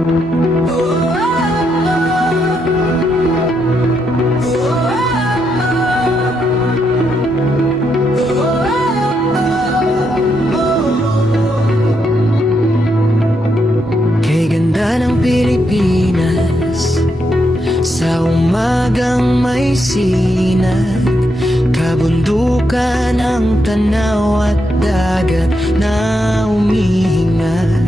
Kay ganda ng Pilipinas, sa umagang may sinag, kabundukan ang tanaw at dagat na humihinga,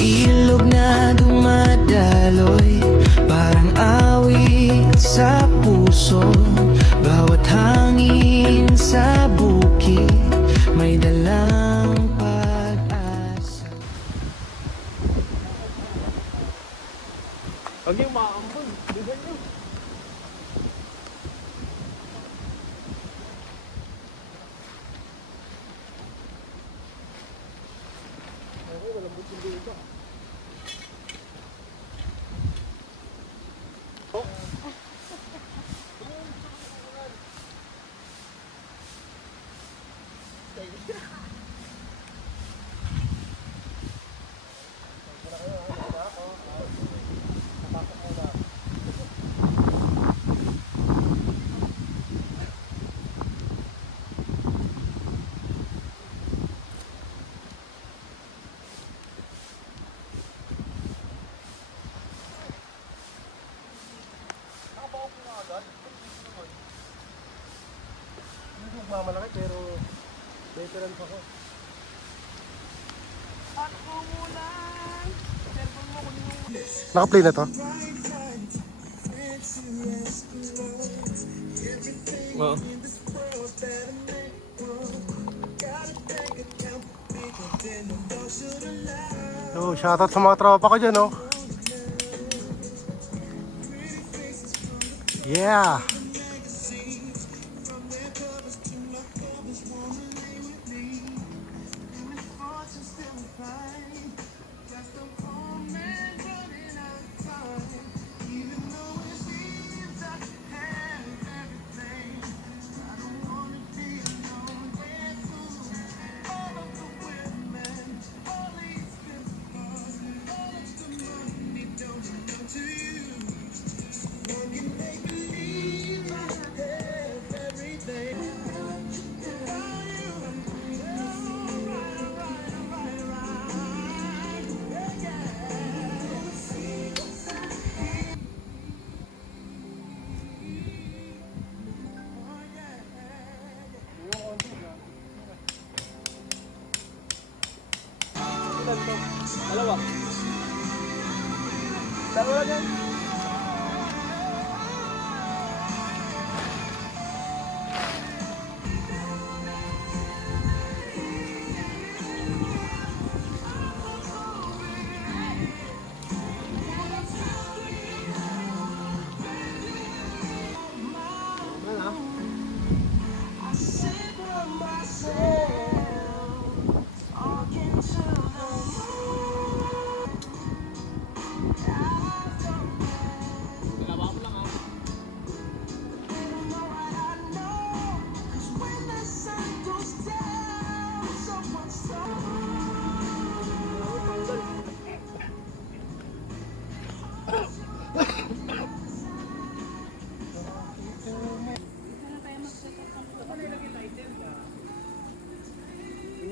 ilog na dumadaloy, parang awit sa puso. Bawat hangin sa bukid may dalang pag-asa. Huwag yung makakampun. Dugan nyo. Okay, malambot yung dito. Oh. Hindi magmamalaki pero veteran pa ko. Naka-play na to? Oo. Oh, shoutout sa mga tropa ko dyan, oh. Yeah! Dalawa. Dalawa yan.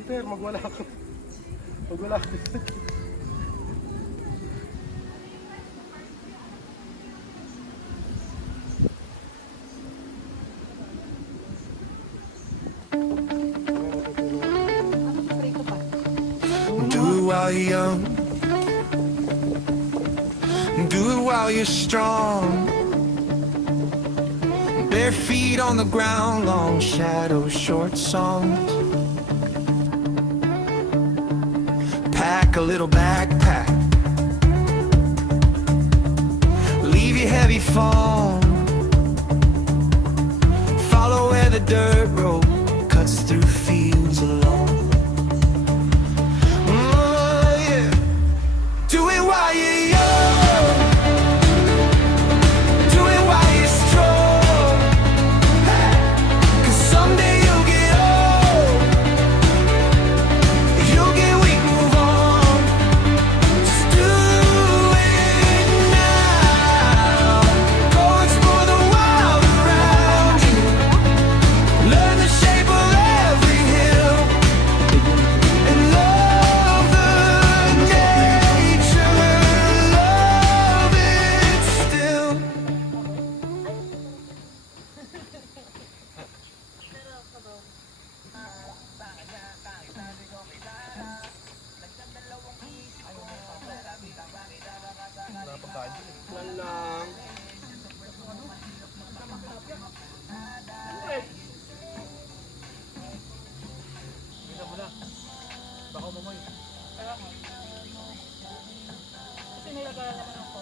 Inter, magwala ako. Magwala ako. Do it while you're young, do it while you're strong. Bare feet on the ground, long shadows, short songs. Pack a little backpack, leave your heavy phone, follow where the dirt road cuts through fields alone. Yeah. Do it while you're young, do it while you're strong, 'cause someday you'll get old, you'll get weak, move on. Just do Yan lang. Bisa mo na. Baka mamoy. Kasi nilagay naman ako.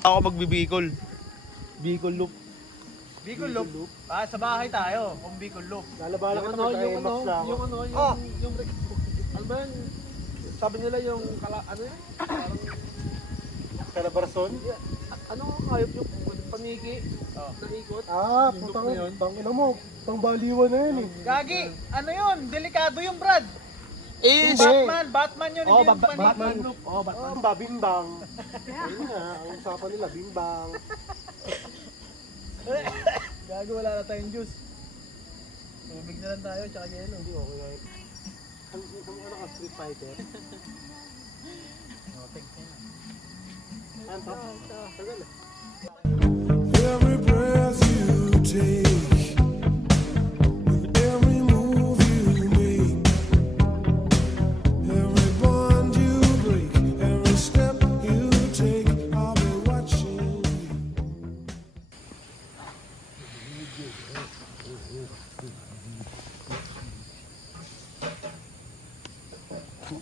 Ako magbibikol. Bicol loop. Bicol Loop. Ah, sa bahay tayo. Kung Bicol loop. Lalabala ka naman tayo, Max na ako. yung ano, yung ano ba yan? Sabi nila yung ano yan? Parang, Calabarzon? ano ang hayop yung paniki? Naikot? Ah, Yung putang loop na yun. ina mo. Pang baliwan na yun eh. Gagi, ano yun? Delikado yung Brad. Eh, Batman yun, Oh, hindi yung Batman paniki. loop. Oh, Oh, Batman. ang babimbang. Ayun nga, ang usapan nila, bimbang. Gago, wala na tayong juice. Tubig na lang tayo, tsaka yelo. Hindi, okay nga. Ang ano ka, Street Fighter? Ano to? Tagal eh. Every breath you take, with every move you make, every bond you break, every step you take, I'll be watching you.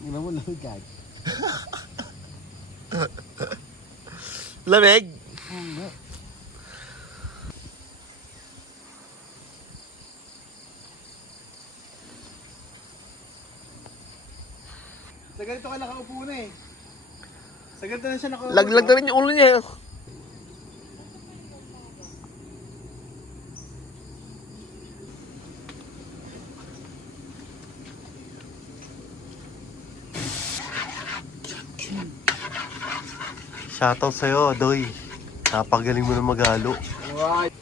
Ina mo lang, gag. Lamig. Sa ganito ka nakaupo na eh. Sa ganito na siya nakaupo. Laglag na rin yung ulo niya. Shoutout sa'yo, Adoy. Napagaling mo na maghalo. Right.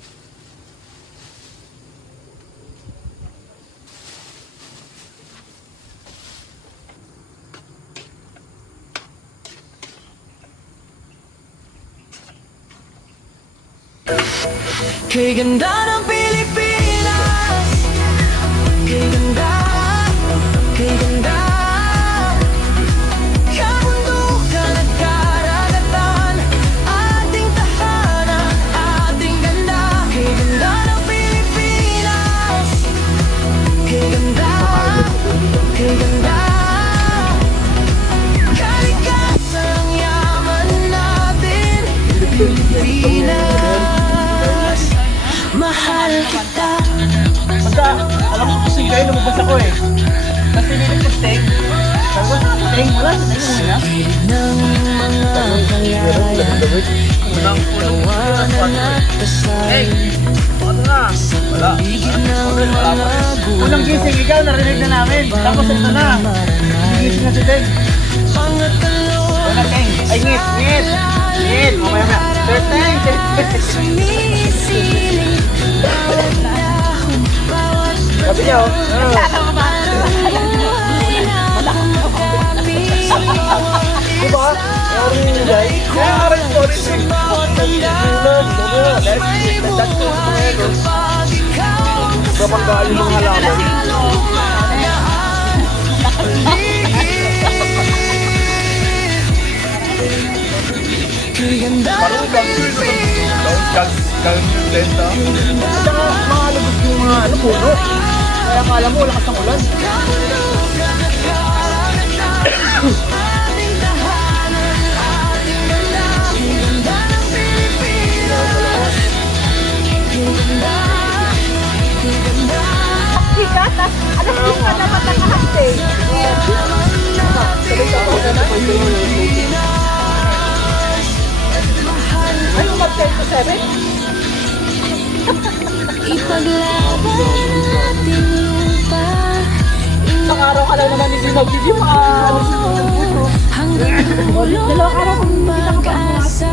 Kay ganda ng Pilipinas, kay ganda, kay ganda. Kabundukan at karagatan, ating tahanan, ating ganda. Kay ganda ng Pilipinas, kay ganda, kay ganda. Kalikasan ang yaman natin, Pilipinas. Mahal kita. Basta, alam ko kasi kayo, lumabas ako eh. Tapos pinilit ko steak. Sabi ko, steak, wala, steak mo na. Ng mga kalayan, tawanan at dasal. Ano na? Wala. Bigyan ng mga Unang gising, ikaw, narinig na namin. Tapos ito na. Gising na si Teng. mga talon. Wala, Teng. Ay, ngit, ngit. Ngit. Mamaya na. Sir Teng. Sumisilip, bawat dahon, bawat Sabi niya, oh. Diba? Kaya nga rin po rin. Kapag kayo ng halaman. Parang gagawin yung lenta. At saka, mga lubos yung mga ano, puno. Kaya akala mo, lakas ng ulan. Ipaglaban natin lupa. Isang araw ka lang naman hindi mag-video, ano siya ng puno. Hanggang dulo ang pag-asa.